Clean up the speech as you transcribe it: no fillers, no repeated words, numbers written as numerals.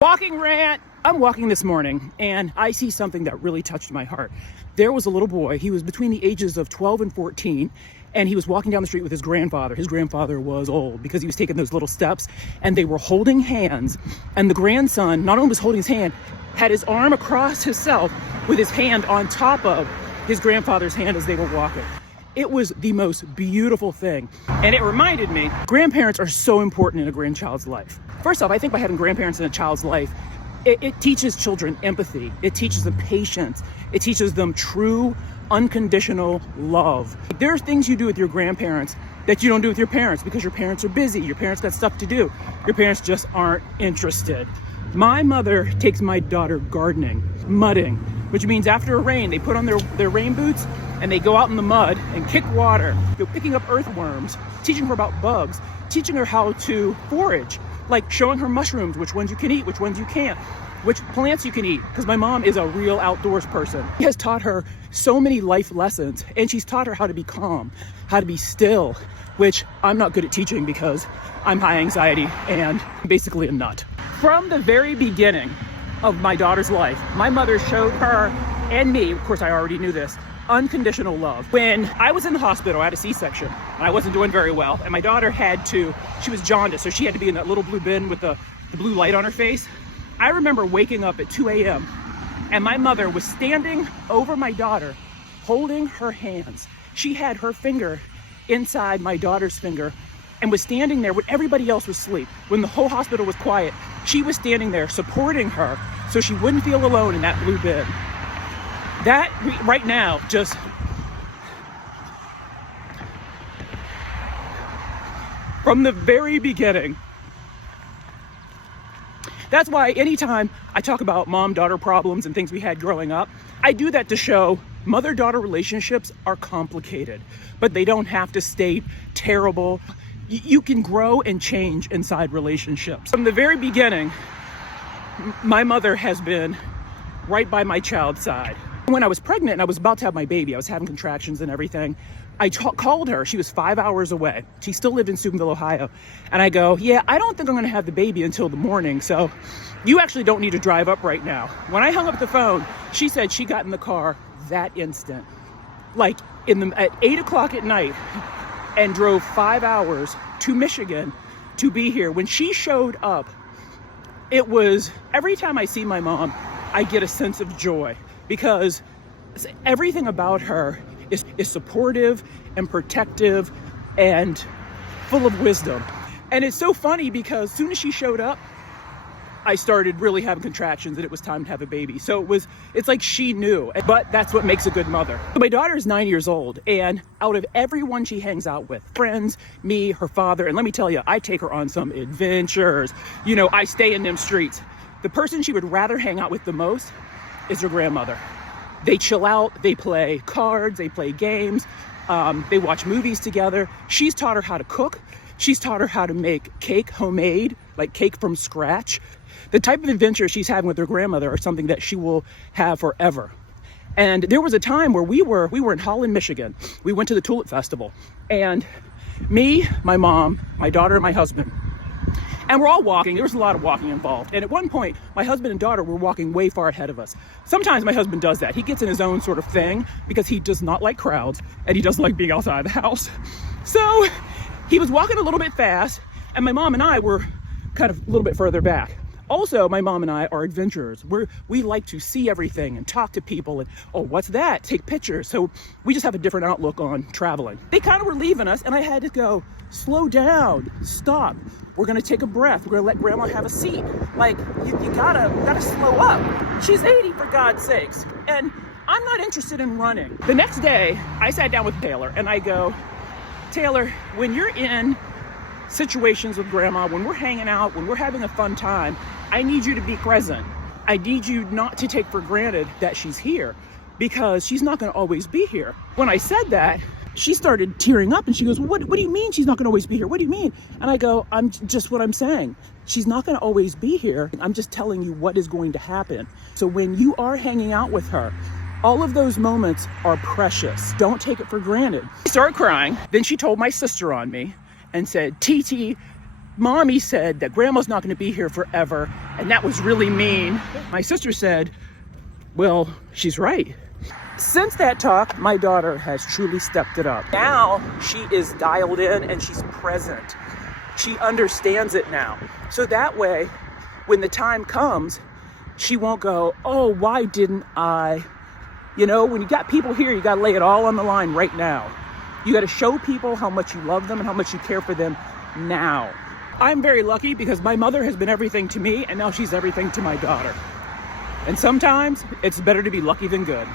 Walking rant. I'm walking this morning and I see something that really touched my heart. There was a little boy. He was between the ages of 12 and 14 and he was walking down the street with his grandfather. His grandfather was old because he was taking those little steps and they were holding hands, and the grandson not only was holding his hand, had his arm across himself with his hand on top of his grandfather's hand as they were walking. It was the most beautiful thing. And it reminded me, grandparents are so important in a grandchild's life. First off, I think by having grandparents in a child's life, it teaches children empathy. It teaches them patience. It teaches them true, unconditional love. There are things you do with your grandparents that you don't do with your parents because your parents are busy. Your parents got stuff to do. Your parents just aren't interested. My mother takes my daughter gardening, mudding, which means after a rain, they put on their rain boots and they go out in the mud and kick water, picking up earthworms, teaching her about bugs, teaching her how to forage, like showing her mushrooms, which ones you can eat, which ones you can't, which plants you can eat, because my mom is a real outdoors person. She has taught her so many life lessons, and she's taught her how to be calm, how to be still, which I'm not good at teaching because I'm high anxiety and basically a nut. From the very beginning of my daughter's life, my mother showed her and me, of course I already knew this, unconditional love. When I was in the hospital, I had a C-section and I wasn't doing very well, and my daughter she was jaundiced, so she had to be in that little blue bin with the blue light on her face. I remember waking up at 2 a.m. and my mother was standing over my daughter, holding her hands. She had her finger inside my daughter's finger and was standing there when everybody else was asleep. When the whole hospital was quiet, she was standing there supporting her so she wouldn't feel alone in that blue bin. That right now, just from the very beginning. That's why anytime I talk about mom-daughter problems and things we had growing up, I do that to show mother-daughter relationships are complicated, but they don't have to stay terrible. You can grow and change inside relationships. From the very beginning, my mother has been right by my child's side. When I was pregnant and I was about to have my baby, I was having contractions and everything, I called her. She was 5 hours away. She still lived in Steubenville, Ohio. And I go, yeah, I don't think I'm gonna have the baby until the morning, so you actually don't need to drive up right now. When I hung up the phone, she said she got in the car that instant, like at 8 o'clock at night, and drove 5 hours to Michigan to be here. When she showed up, it was, every time I see my mom, I get a sense of joy, because everything about her is supportive and protective and full of wisdom. And it's so funny because as soon as she showed up, I started really having contractions and it was time to have a baby. So it's like she knew, but that's what makes a good mother. So my daughter is 9 years old, and out of everyone she hangs out with, friends, me, her father, and let me tell you, I take her on some adventures. You know, I stay in them streets. The person she would rather hang out with the most is her grandmother. They chill out, they play cards, they play games, they watch movies together. She's taught her how to cook. She's taught her how to make cake, homemade, like cake from scratch. The type of adventure she's having with her grandmother are something that she will have forever. And there was a time where we were in Holland, Michigan. We went to the Tulip Festival, and me, my mom, my daughter, and my husband, and we're all walking. There was a lot of walking involved. And at one point, my husband and daughter were walking way far ahead of us. Sometimes my husband does that. He gets in his own sort of thing because he does not like crowds and he doesn't like being outside the house. So he was walking a little bit fast, and my mom and I were kind of a little bit further back. Also, my mom and I are adventurers. We like to see everything and talk to people and, oh, what's that? Take pictures. So we just have a different outlook on traveling. They kind of were leaving us, and I had to go, slow down, stop. We're gonna take a breath. We're gonna let grandma have a seat. Like, you gotta slow up. She's 80, for God's sakes. And I'm not interested in running. The next day, I sat down with Taylor and I go, Taylor, when you're in situations with grandma, when we're hanging out, when we're having a fun time, I need you to be present. I need you not to take for granted that she's here, because she's not gonna always be here. When I said that, she started tearing up and she goes, what do you mean she's not gonna always be here? What do you mean? And I go, I'm just what I'm saying. She's not gonna always be here. I'm just telling you what is going to happen. So when you are hanging out with her, all of those moments are precious. Don't take it for granted. She started crying. Then she told my sister on me and said, TT, Mommy said that grandma's not going to be here forever, and that was really mean. My sister said, well, she's right. Since that talk, my daughter has truly stepped it up. Now she is dialed in and she's present. She understands it now. So that way, when the time comes, she won't go, oh, why didn't I? You know, when you got people here, you got to lay it all on the line right now. You got to show people how much you love them and how much you care for them now. I'm very lucky because my mother has been everything to me, and now she's everything to my daughter. And sometimes it's better to be lucky than good.